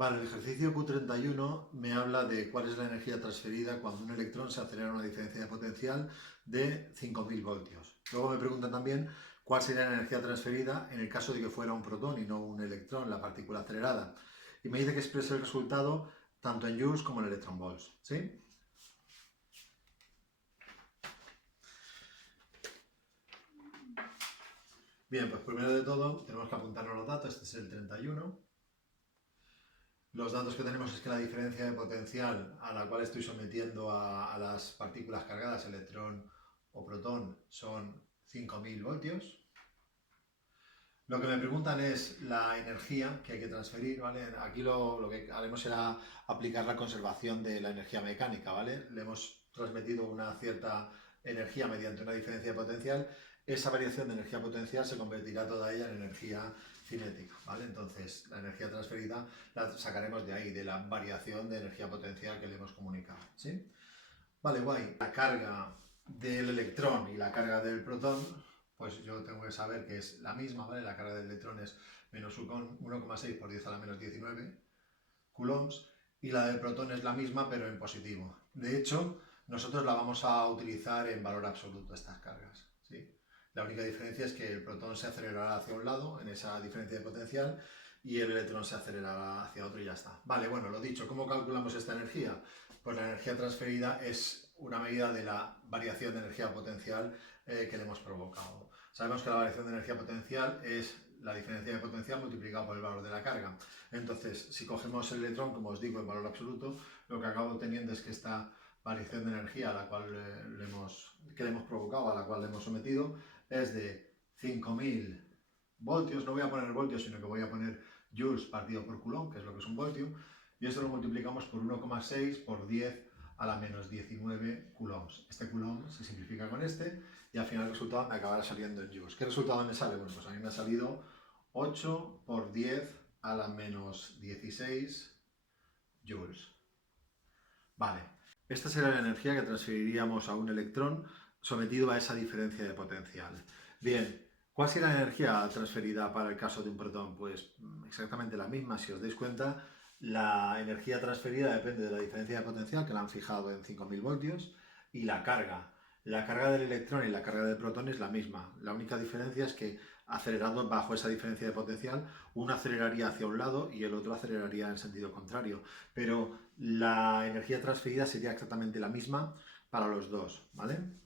Vale, el ejercicio Q31 me habla de cuál es la energía transferida cuando un electrón se acelera a una diferencia de potencial de 5000 voltios. Luego me preguntan también cuál sería la energía transferida en el caso de que fuera un protón y no un electrón, la partícula acelerada. Y me dice que exprese el resultado tanto en joules como en electronvolts. ¿Sí? Bien, pues primero de todo tenemos que apuntarnos los datos. Este es el 31. Los datos que tenemos es que la diferencia de potencial a la cual estoy sometiendo a las partículas cargadas, electrón o protón, son 5000 voltios. Lo que me preguntan es la energía que hay que transferir, ¿vale? Aquí lo que haremos será aplicar la conservación de la energía mecánica, ¿vale? Le hemos transmitido una cierta energía mediante una diferencia de potencial. Esa variación de energía potencial se convertirá toda ella en energía cinética, ¿vale? Entonces, la energía transferida la sacaremos de ahí, de la variación de energía potencial que le hemos comunicado, ¿sí? Vale, guay. La carga del electrón y la carga del protón, pues yo tengo que saber que es la misma, ¿vale? La carga del electrón es menos 1,6 por 10 a la menos 19 coulombs y la del protón es la misma pero en positivo. De hecho, nosotros la vamos a utilizar en valor absoluto, estas cargas, ¿sí? La única diferencia es que el protón se acelerará hacia un lado en esa diferencia de potencial y el electrón se acelerará hacia otro y ya está. Vale, bueno, lo dicho, ¿cómo calculamos esta energía? Pues la energía transferida es una medida de la variación de energía potencial que le hemos provocado. Sabemos que la variación de energía potencial es la diferencia de potencial multiplicada por el valor de la carga. Entonces, si cogemos el electrón, como os digo, en valor absoluto, lo que acabo obteniendo es que esta variación de energía a la cual le hemos provocado, a la cual le hemos sometido, es de 5000 voltios. No voy a poner voltios, sino que voy a poner joules partido por coulomb, que es lo que es un voltio, y esto lo multiplicamos por 1,6 por 10 a la menos 19 coulombs. Este coulomb se simplifica con este y al final el resultado me acabará saliendo en joules. ¿Qué resultado me sale? Bueno, pues a mí me ha salido 8 por 10 a la menos 16 joules. Vale, esta será la energía que transferiríamos a un electrón sometido a esa diferencia de potencial. Bien, ¿cuál será la energía transferida para el caso de un protón? Pues exactamente la misma. Si os dais cuenta, la energía transferida depende de la diferencia de potencial, que la han fijado en 5000 voltios, y la carga. La carga del electrón y la carga del protón es la misma. La única diferencia es que acelerando bajo esa diferencia de potencial, uno aceleraría hacia un lado y el otro aceleraría en sentido contrario. Pero la energía transferida sería exactamente la misma para los dos, ¿vale?